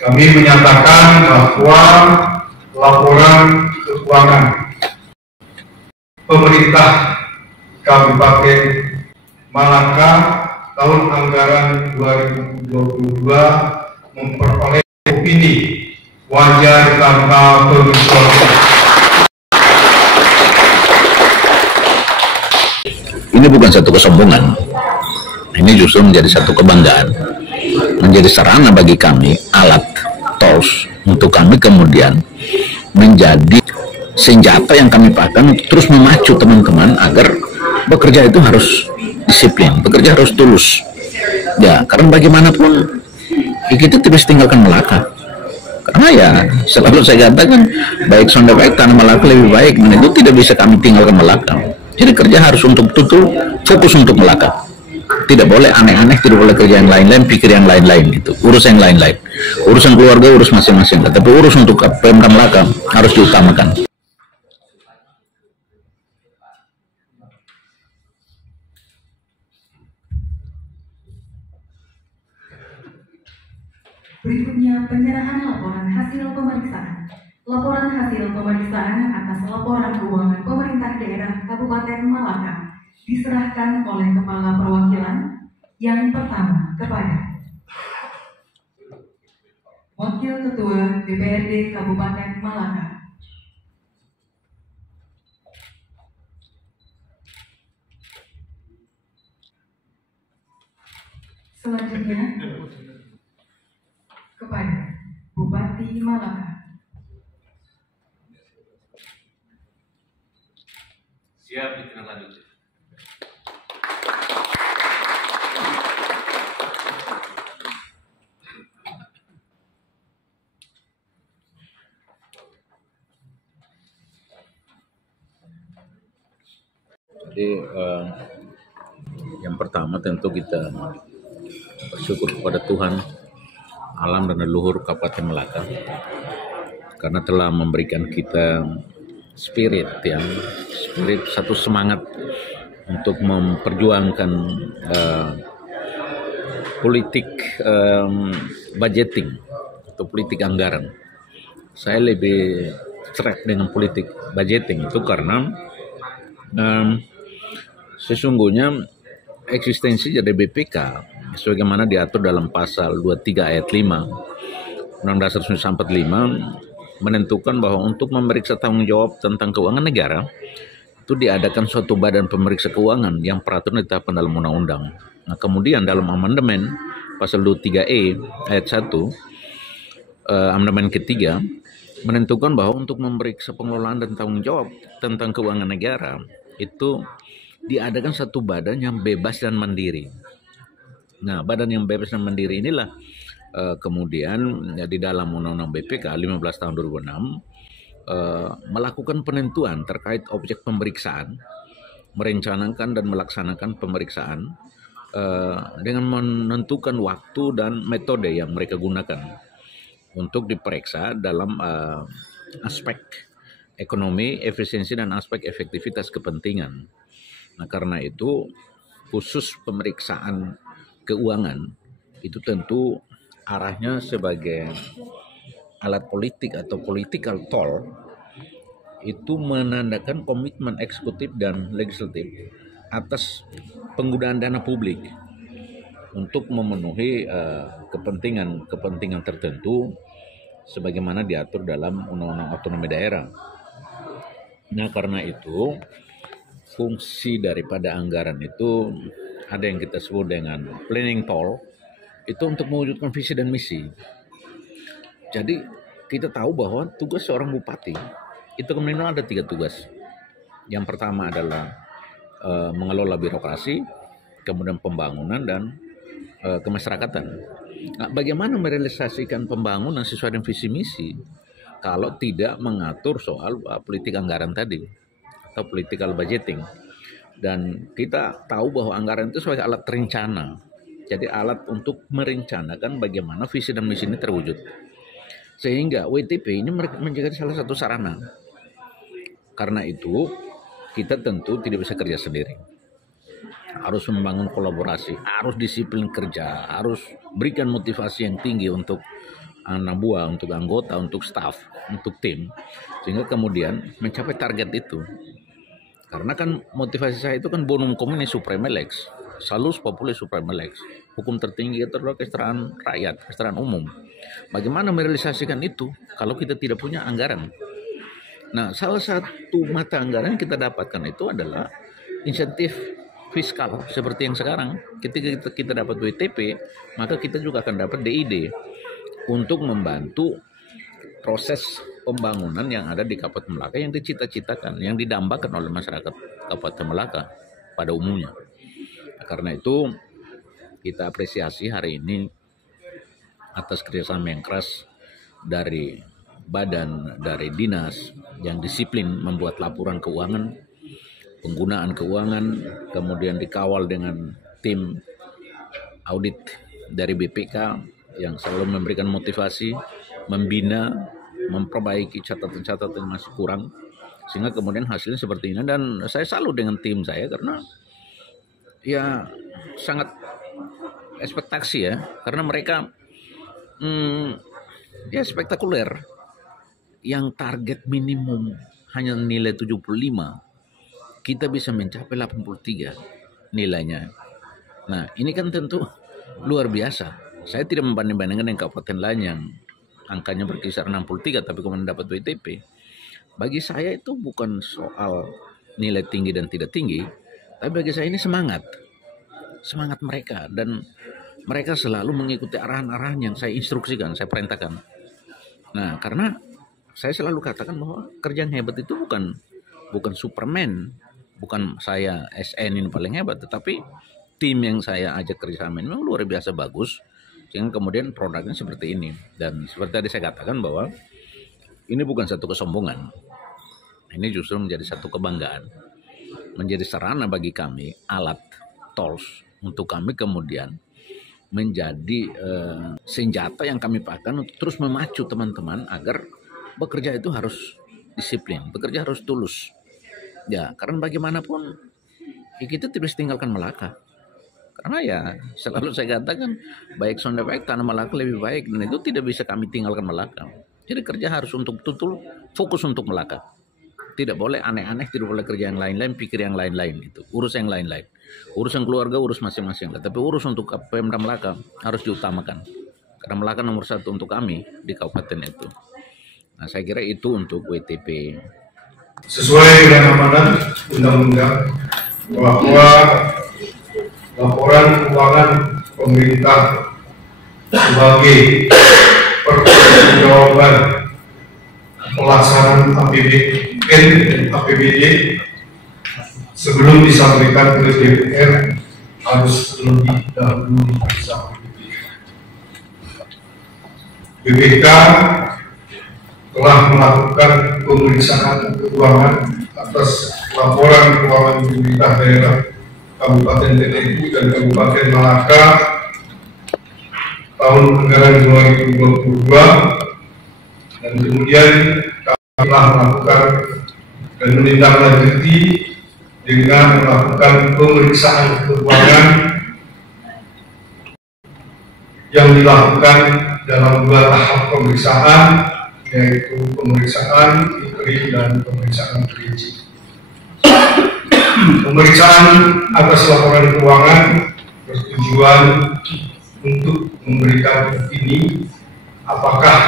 Kami menyatakan bahwa laporan keuangan pemerintah Kabupaten Malaka tahun anggaran 2022 memperoleh opini wajar tanpa pengecualian. Ini bukan satu kesombongan, ini justru menjadi satu kebanggaan, menjadi sarana bagi kami, alat tools untuk kami kemudian menjadi senjata yang kami pakai untuk terus memacu teman-teman agar bekerja itu harus disiplin, bekerja harus tulus. Ya, karena bagaimanapun kita tidak bisa tinggalkan Malaka. Karena ya selalu saya katakan baik Sonda baik tanah Malaka lebih baik, dan itu tidak bisa kami tinggalkan Malaka. Jadi kerja harus untuk tutul, fokus untuk Malaka. Tidak boleh aneh-aneh, tidak boleh kerja yang lain-lain, pikir yang lain-lain gitu, urus yang lain-lain. Urusan keluarga urus masing-masing, tapi urus untuk Pemda Malaka harus diutamakan. Berikutnya penyerahan laporan hasil pemeriksaan. Laporan hasil pemeriksaan atas laporan keuangan pemerintah daerah Kabupaten Malaka diserahkan oleh Kepala Perwakilan yang pertama kepada Wakil Ketua DPRD Kabupaten Malaka. Selanjutnya kepada Bupati Malaka. Siap ditindaklanjuti. Jadi yang pertama tentu kita bersyukur kepada Tuhan, alam dan leluhur Kabupaten Malaka, karena telah memberikan kita spirit satu semangat untuk memperjuangkan politik budgeting atau politik anggaran. Saya lebih strike dengan politik budgeting itu karena sesungguhnya eksistensi dari BPK sebagaimana diatur dalam pasal 23 ayat 5 Undang-Undang Dasar 1945 menentukan bahwa untuk memeriksa tanggung jawab tentang keuangan negara itu diadakan suatu badan pemeriksa keuangan yang peraturan ditetapkan dalam undang-undang. Nah, kemudian dalam amandemen pasal 23E ayat 1 amandemen ketiga menentukan bahwa untuk memeriksa pengelolaan dan tanggung jawab tentang keuangan negara itu diadakan satu badan yang bebas dan mandiri. Nah, badan yang bebas dan mandiri inilah kemudian ya, di dalam Undang-Undang BPK 15 tahun 2006 melakukan penentuan terkait objek pemeriksaan, merencanakan dan melaksanakan pemeriksaan dengan menentukan waktu dan metode yang mereka gunakan untuk diperiksa dalam aspek ekonomi, efisiensi, dan aspek efektivitas kepentingan. Nah, karena itu khusus pemeriksaan keuangan itu tentu arahnya sebagai alat politik atau political tool itu menandakan komitmen eksekutif dan legislatif atas penggunaan dana publik untuk memenuhi kepentingan tertentu sebagaimana diatur dalam Undang-Undang Otonomi Daerah. Nah, karena itu fungsi daripada anggaran itu ada yang kita sebut dengan planning tool, itu untuk mewujudkan visi dan misi. Jadi kita tahu bahwa tugas seorang bupati itu minimal ada 3 tugas. Yang pertama adalah mengelola birokrasi, kemudian pembangunan dan kemasyarakatan. Nah, bagaimana merealisasikan pembangunan sesuai dengan visi misi kalau tidak mengatur soal politik anggaran tadi atau political budgeting? Dan kita tahu bahwa anggaran itu sebagai alat rencana. Jadi alat untuk merencanakan bagaimana visi dan misi ini terwujud. Sehingga WTP ini menjadi salah satu sarana. Karena itu kita tentu tidak bisa kerja sendiri. harus membangun kolaborasi, harus disiplin kerja, harus berikan motivasi yang tinggi untuk anak buah, untuk anggota, untuk staff, untuk tim, sehingga kemudian mencapai target itu. Karena kan motivasi saya itu kan bonum communis supreme lex, salus populi supreme lex, hukum tertinggi itu adalah kesejahteraan rakyat, kesejahteraan umum. Bagaimana merealisasikan itu kalau kita tidak punya anggaran? Nah, salah satu mata anggaran yang kita dapatkan itu adalah insentif fiskal seperti yang sekarang. Ketika kita dapat WTP, maka kita juga akan dapat DID untuk membantu proses pembangunan yang ada di Kabupaten Melaka yang dicita-citakan, yang didambakan oleh masyarakat Kabupaten Melaka pada umumnya. Karena itu kita apresiasi hari ini atas kerjasama yang keras dari badan, dari dinas yang disiplin membuat laporan keuangan, penggunaan keuangan, kemudian dikawal dengan tim audit dari BPK yang selalu memberikan motivasi, membina, memperbaiki catatan-catatan yang masih kurang, sehingga kemudian hasilnya seperti ini. Dan saya salut dengan tim saya karena ya sangat ekspektasi ya, karena mereka ya spektakuler. Yang target minimum hanya nilai 75, kita bisa mencapai 83 nilainya. Nah, ini kan tentu luar biasa. Saya tidak membanding-bandingkan dengan kabupaten lain yang angkanya berkisar 63 tapi kemudian dapat WTP. Bagi saya itu bukan soal nilai tinggi dan tidak tinggi, tapi bagi saya ini semangat mereka, dan mereka selalu mengikuti arahan-arahan yang saya instruksikan, saya perintahkan. Nah, karena saya selalu katakan bahwa kerja yang hebat itu bukan Superman, bukan saya SN ini paling hebat, tetapi tim yang saya ajak kerjasama ini memang luar biasa bagus, sehingga kemudian produknya seperti ini. Dan seperti tadi saya katakan bahwa ini bukan satu kesombongan, ini justru menjadi satu kebanggaan, menjadi sarana bagi kami, alat tools untuk kami kemudian menjadi senjata yang kami pakai untuk terus memacu teman-teman agar bekerja itu harus disiplin, bekerja harus tulus. Ya, karena bagaimanapun ya kita tidak bisa tinggalkan Melaka. Karena ya selalu saya katakan baik sound effect tanah Melaka lebih baik, dan itu tidak bisa kami tinggalkan Melaka. Jadi kerja harus untuk betul fokus untuk Melaka. Tidak boleh aneh-aneh, tidak boleh kerja yang lain-lain, pikir yang lain-lain itu, urus yang lain-lain. Urusan keluarga urus masing-masing, tapi urus untuk Pemda Melaka harus diutamakan. Karena Melaka nomor 1 untuk kami di kabupaten itu. Nah, saya kira itu untuk WTP. Sesuai dengan amanat undang-undang bahwa laporan keuangan pemerintah sebagai pertanggungjawaban pelaksanaan APBN dan APBD sebelum disampaikan ke DPR harus lebih dahulu diperiksa BPK telah melakukan pemeriksaan keuangan atas laporan keuangan pemerintah daerah Kabupaten TNI dan Kabupaten Malaka tahun anggaran 2022, dan kemudian kami telah melakukan dan menindaklanjuti dengan melakukan pemeriksaan keuangan yang dilakukan dalam 2 tahap pemeriksaan, yaitu pemeriksaan interim dan pemeriksaan perinci. Pemeriksaan atas laporan keuangan bertujuan untuk memberikan opini apakah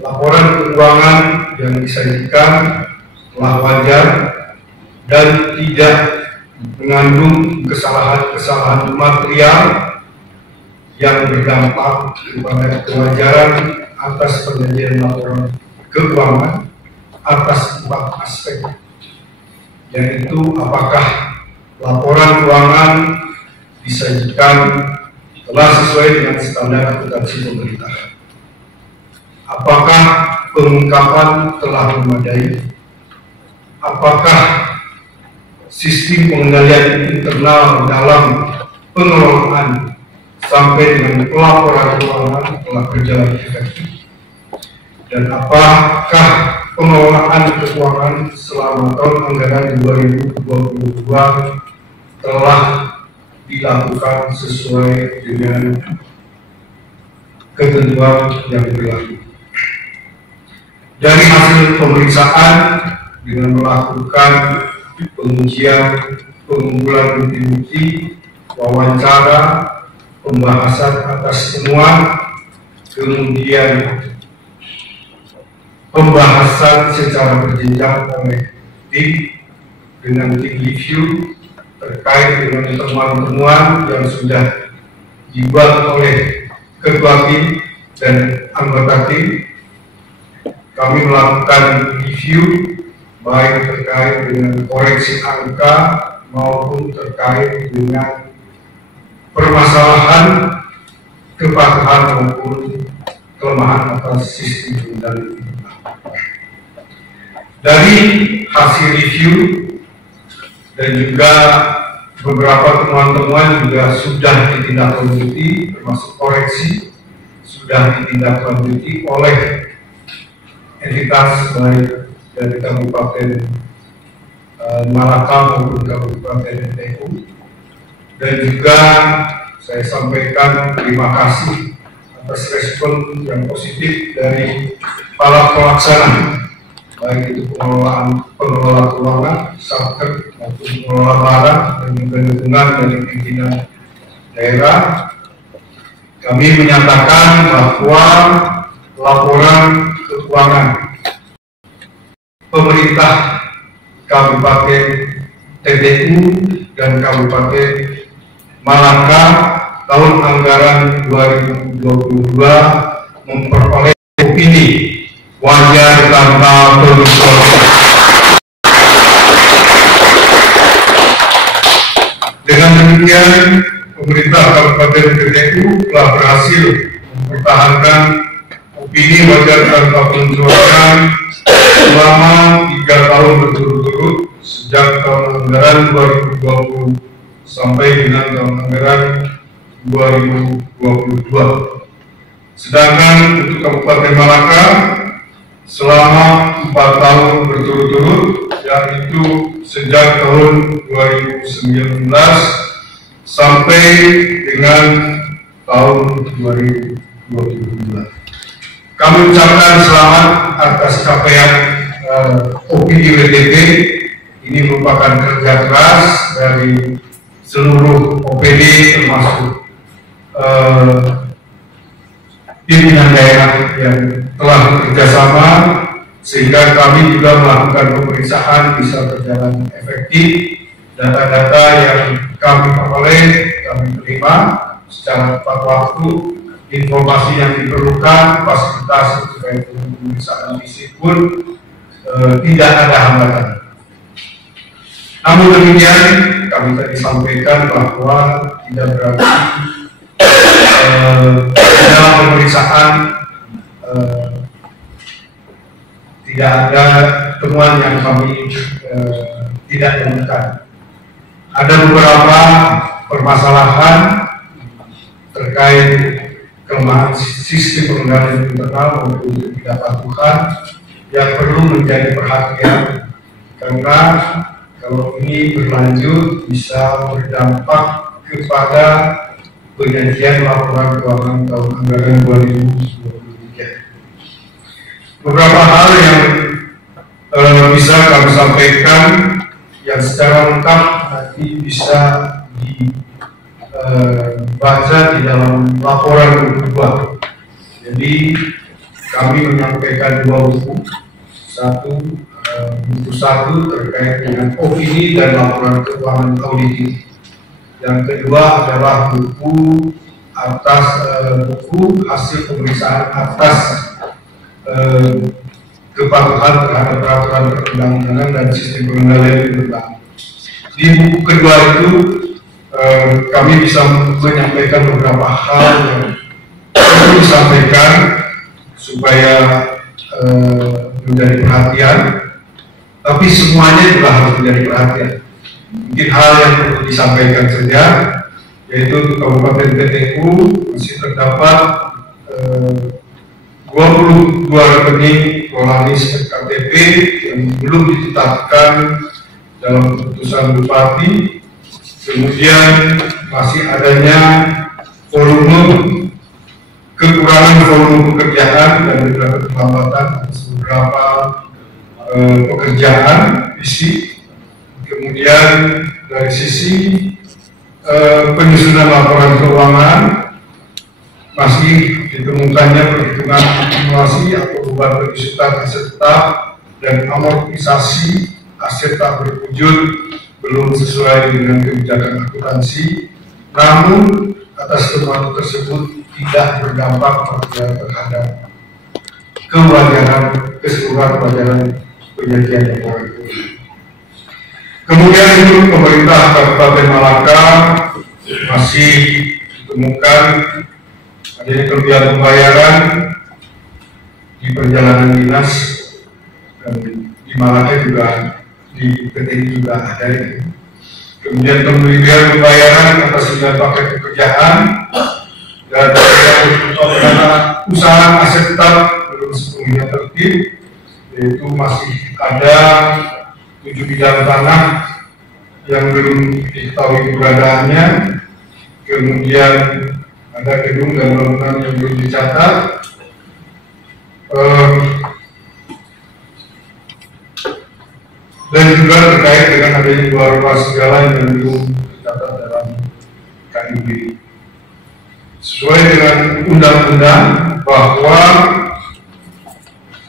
laporan keuangan yang disajikan telah wajar dan tidak mengandung kesalahan-kesalahan material yang berdampak kepada kewajaran atas penyajian laporan keuangan atas 4 aspek, yaitu apakah laporan keuangan disajikan telah sesuai dengan standar akuntansi pemerintah, apakah pengungkapan telah memadai, apakah sistem pengendalian internal dalam pengelolaan sampai dengan pelaporan keuangan telah berjalan efektif, dan apakah pengelolaan keuangan selama tahun anggaran 2022 telah dilakukan sesuai dengan ketentuan yang berlaku. Dari hasil pemeriksaan dengan melakukan pengujian, pengumpulan bukti-bukti, wawancara, pembahasan atas temuan, kemudian pembahasan secara berjenjang oleh tim dengan tim review terkait dengan temuan-temuan yang sudah dibuat oleh ketua tim dan anggota tim. Kami melakukan review baik terkait dengan koreksi angka maupun terkait dengan permasalahan kepatuhan maupun kelemahan atas sistem pengendalian internal. Dari hasil review dan juga beberapa temuan-temuan juga sudah ditindaklanjuti, termasuk koreksi sudah ditindaklanjuti oleh entitas baik dari Kabupaten Malaka maupun Kabupaten NTU, dan juga saya sampaikan terima kasih atas respon yang positif dari para pelaksana, baik itu pengelola keuangan, satker maupun pengelola barang, dan juga dukungan dari pimpinan daerah. Kami menyatakan bahwa laporan keuangan pemerintah Kabupaten TTU dan Kabupaten Malaka tahun anggaran 2022 memperoleh opini wajar tanpa penutup. Dengan demikian, pemerintah Kabupaten TTU telah berhasil mempertahankan opini wajar tanpa pengecualian selama 3 tahun berturut-turut sejak tahun anggaran 2020 sampai dengan tahun anggaran 2022. Sedangkan untuk Kabupaten Malaka selama 4 tahun berturut-turut, yaitu sejak tahun 2019 sampai dengan tahun 2022. Kami ucapkan selamat atas capaian opini WTP. Ini merupakan kerja keras dari seluruh OPD termasuk pimpinan daerah yang telah bekerjasama, sehingga kami juga melakukan pemeriksaan bisa berjalan efektif. Data-data yang kami peroleh, kami terima secara tepat waktu. Informasi yang diperlukan, fasilitas terkait dengan pemeriksaan fisik pun tidak ada hambatan. Namun demikian, kami tadi sampaikan bahwa tidak berarti dalam pemeriksaan tidak ada temuan yang kami tidak temukan. Ada beberapa permasalahan terkait kelemahan sistem pengendalian internal maupun ketidakpatuhan yang perlu menjadi perhatian, karena kalau ini berlanjut bisa berdampak kepada penyajian laporan keuangan tahun anggaran 2023. Beberapa hal yang bisa kami sampaikan yang secara lengkap nanti bisa dibaca di dalam laporan buku 2. Jadi kami menyampaikan 2 buku. Buku 1 terkait dengan opini dan laporan keuangan auditing. Yang kedua adalah buku hasil pemeriksaan atas kepatuhan terhadap peraturan perundang-undangan dan sistem pengendalian internal. Di buku kedua itu kami bisa menyampaikan beberapa hal yang perlu disampaikan supaya menjadi perhatian, tapi semuanya juga harus menjadi perhatian. Mungkin hal yang perlu disampaikan saja, yaitu untuk Kabupaten TTU masih terdapat 22 rekening polaris KTP yang belum ditetapkan dalam keputusan Bupati, Kemudian masih adanya kekurangan volume pekerjaan dan beberapa keterlambatan atas beberapa pekerjaan fisik. Kemudian dari sisi penyusunan laporan keuangan masih ditemukannya perhitungan akumulasi atau beban penyusutan aset tetap dan amortisasi aset tak berwujud belum sesuai dengan kebijakan akuntansi. Namun atas temuan tersebut tidak berdampak terhadap keseluruhan kewajaran penyajian laporan keuangan. Kemudian untuk pemerintah Kabupaten Malaka masih ditemukan adanya kelebihan pembayaran di perjalanan dinas, dan di Malaka juga di PT juga ada ini. Kemudian kelebihan pembayaran atas 9 paket pekerjaan dan usaha aset tetap belum sepenuhnya tertib, yaitu masih ada 7 bidang tanah yang belum diketahui keberadaannya, kemudian ada gedung dan bangunan yang belum dicatat, dan juga terkait dengan adanya 2 ruas jalan yang belum tercatat dalam KIB. Sesuai dengan undang-undang bahwa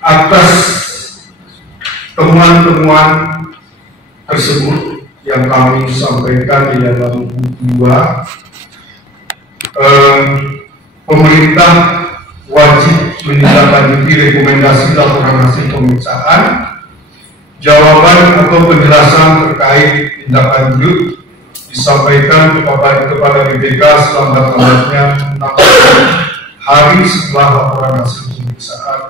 atas temuan-temuan tersebut yang kami sampaikan di dalam buku 2, pemerintah wajib menindaklanjuti rekomendasi laporan hasil pemeriksaan, jawaban atau penjelasan terkait tindak lanjut disampaikan kepada BPK selambat-lambatnya 6 hari setelah laporan hasil pemeriksaan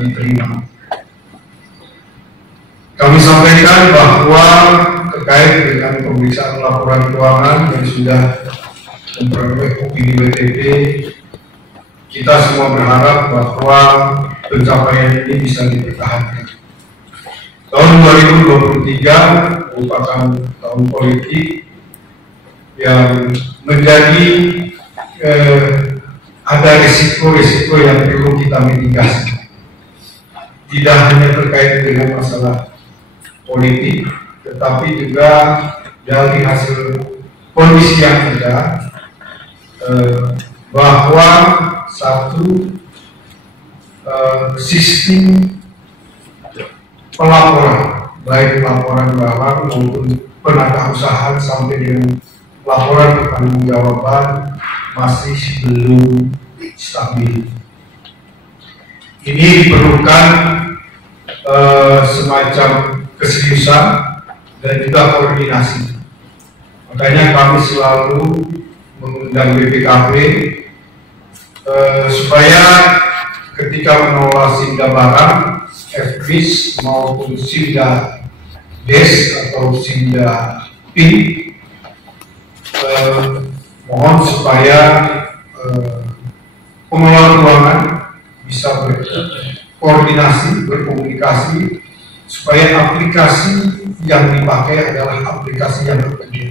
diterima. Kami sampaikan bahwa terkait dengan pemeriksaan laporan keuangan yang sudah memperoleh opini WTP, kita semua berharap bahwa pencapaian ini bisa dipertahankan. Tahun 2023 merupakan tahun politik yang menjadi ada risiko-risiko yang perlu kita mitigasi. Tidak hanya terkait dengan masalah politik, tetapi juga dari hasil kondisi yang ada, bahwa satu sistem pelaporan, baik laporan barang maupun penatausahaan sampai dengan laporan pertanggungjawaban masih belum stabil. Ini diperlukan semacam keseriusan dan juga koordinasi. Makanya kami selalu mengundang BPKP supaya ketika mengelola sinda barang, FBIS maupun sinda DES atau sinda PIN, mohon supaya pengelola keuangan bisa berkoordinasi, berkomunikasi, supaya aplikasi yang dipakai adalah aplikasi yang terpercaya.